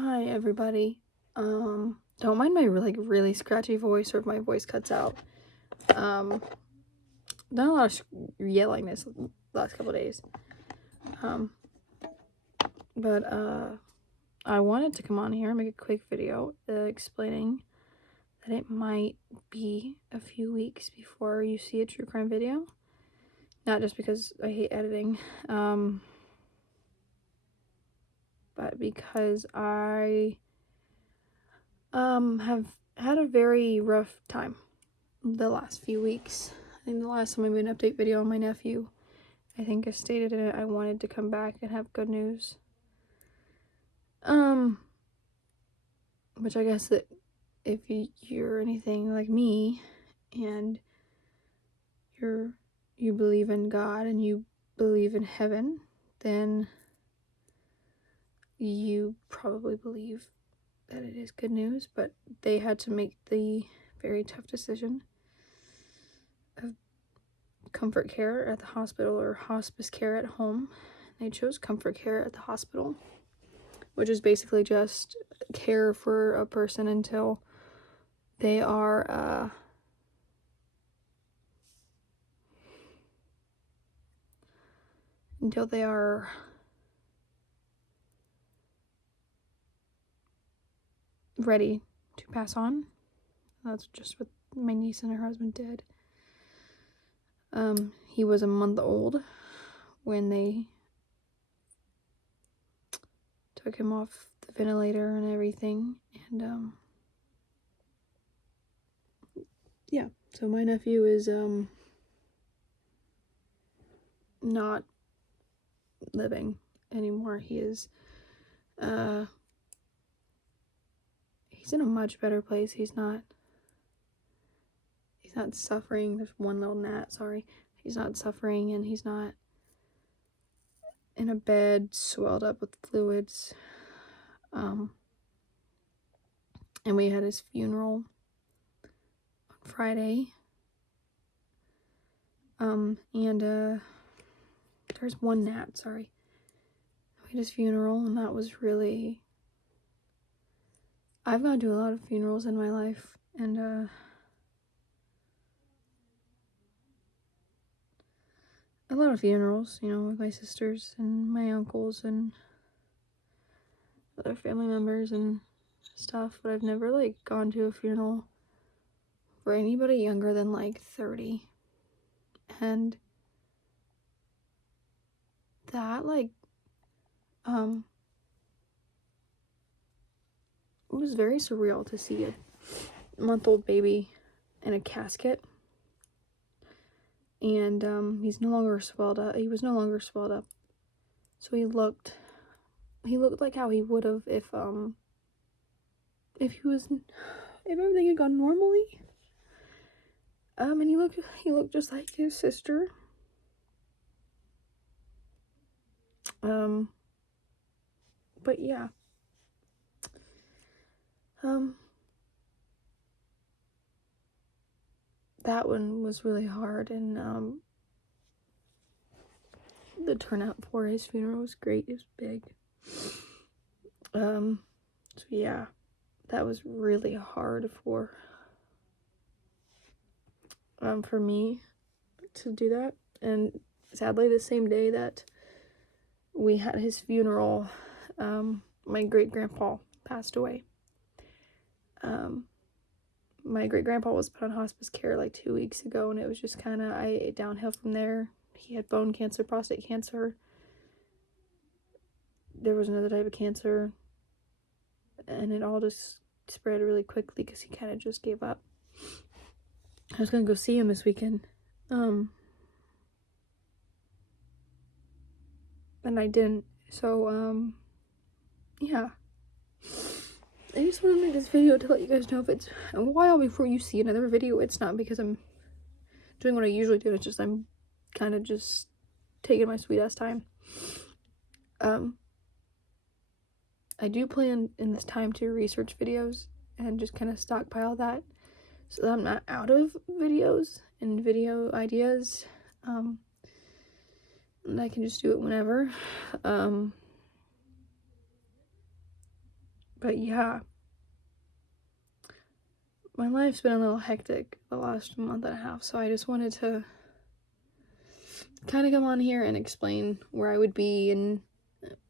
Hi everybody. Don't mind my really scratchy voice or if my voice cuts out. Done a lot of yelling this last couple days. But I wanted to come on here and make a quick video explaining that it might be a few weeks before you see a true crime video. Not just because I hate editing, but because I have had a very rough time the last few weeks. I think the last time I made an update video on my nephew, I think I stated in it I wanted to come back and have good news. Which I guess that if you're anything like me and you believe in God and you believe in heaven, then you probably believe that it is good news. But they had to make the very tough decision of comfort care at the hospital or hospice care at home. They chose comfort care at the hospital, which is basically just care for a person until they are ready to pass on. That's just what my niece and her husband did. He was a month old when they took him off the ventilator and everything, and yeah, so my nephew is not living anymore. He is he's in a much better place. He's not suffering. There's one little gnat, sorry. He's not suffering, and he's not in a bed swelled up with fluids. And we had his funeral on Friday. There's one gnat, sorry. We had his funeral, and that was really... I've gone to a lot of funerals in my life, and a lot of funerals, you know, with my sisters and my uncles and other family members and stuff, but I've never, like, gone to a funeral for anybody younger than, like, 30. And that, like, it was very surreal to see a month-old baby in a casket. And he's no longer swelled up. He was no longer swelled up. So he looked like how he would have if everything had gone normally. And he looked just like his sister. But yeah. That one was really hard, and the turnout for his funeral was great. It was big. So yeah, that was really hard for me to do that. And sadly, the same day that we had his funeral, my great-grandpa passed away. My great-grandpa was put on hospice care like 2 weeks ago, and it was just kind of downhill from there. He had bone cancer, prostate cancer. There was another type of cancer, and it all just spread really quickly because he kind of just gave up. I was gonna go see him this weekend, and I didn't. So yeah, I just want to make this video to let you guys know if it's a while before you see another video. It's not because I'm doing what I usually do. It's just I'm kind of just taking my sweet ass time. I do plan in this time to research videos and just kind of stockpile that so that I'm not out of videos and video ideas. And I can just do it whenever. But yeah, my life's been a little hectic the last month and a half, so I just wanted to kind of come on here and explain where I would be and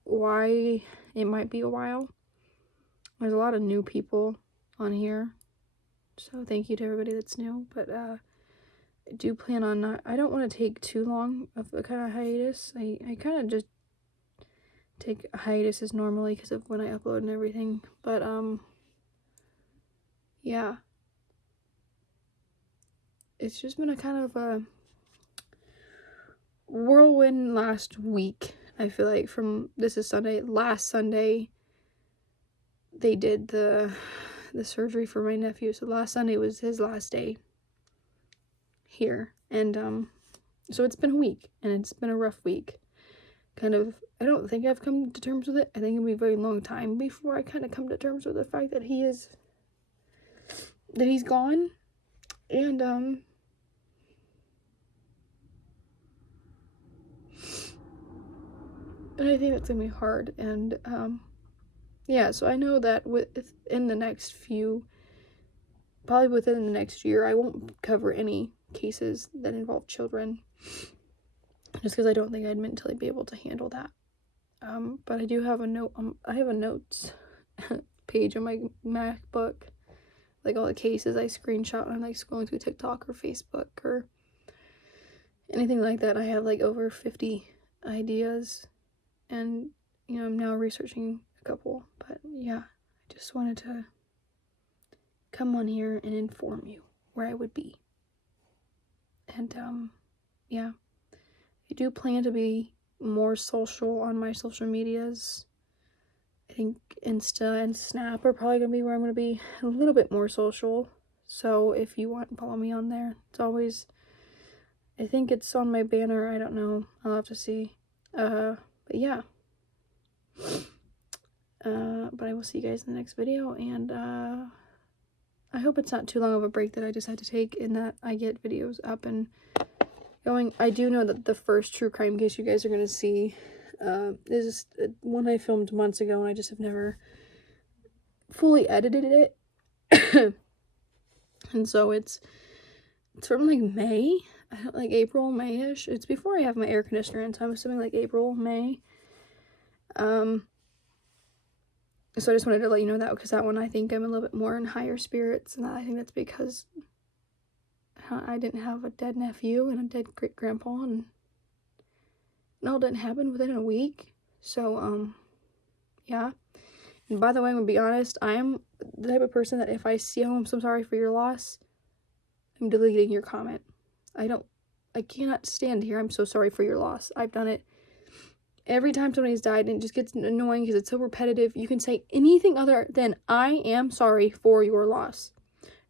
why it might be a while. There's a lot of new people on here, so thank you to everybody that's new, but I do plan on not, I don't want to take too long of a kind of hiatus. I kind of just take hiatuses normally because of when I upload and everything, but yeah, it's just been a kind of a whirlwind last week. I feel like from, this is Sunday, last Sunday they did the surgery for my nephew, so last Sunday was his last day here, and so it's been a week, and it's been a rough week. Kind of, I don't think I've come to terms with it. I think it'll be a very long time before I kind of come to terms with the fact that he's gone, and I think that's gonna be hard, and yeah, so I know that within the next few, probably within the next year, I won't cover any cases that involve children, just because I don't think I'd mentally be able to handle that. But I do have a note, I have a notes page on my MacBook, like all the cases I screenshot when I'm like scrolling through TikTok or Facebook or anything like that. I have like over 50 ideas, and you know, I'm now researching a couple, but yeah, I just wanted to come on here and inform you where I would be. And yeah, I do plan to be more social on my social medias. I think Insta and Snap are probably gonna be where I'm gonna be a little bit more social, so if you want, follow me on there. It's always, I think it's on my banner, I don't know, I'll have to see. But yeah, but I will see you guys in the next video, and I hope it's not too long of a break that I just had to take, and that I get videos up and going. I do know that the first true crime case you guys are going to see is one I filmed months ago, and I just have never fully edited it. And so it's from like May, like April, May-ish. It's before I have my air conditioner in, so I'm assuming like April, May. So I just wanted to let you know that, because that one I think I'm a little bit more in higher spirits, and I think that's because I didn't have a dead nephew and a dead great grandpa, and it all didn't happen within a week. So yeah. And by the way, I'm gonna be honest, I am the type of person that if I see I'm so sorry for your loss, I'm deleting your comment. I cannot stand here, I'm so sorry for your loss. I've done it every time somebody's died, and it just gets annoying because it's so repetitive. You can say anything other than I am sorry for your loss.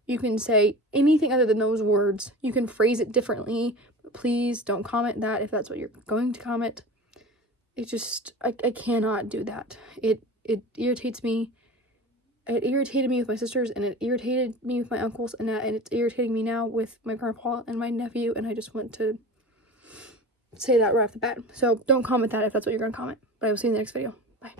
You can say anything other than those words. You can phrase it differently, but please don't comment that if that's what you're going to comment. It just, I cannot do that. It irritates me. It irritated me with my sisters, and it irritated me with my uncles, and it's irritating me now with my grandpa and my nephew, and I just want to say that right off the bat. So don't comment that if that's what you're going to comment. But I will see you in the next video. Bye.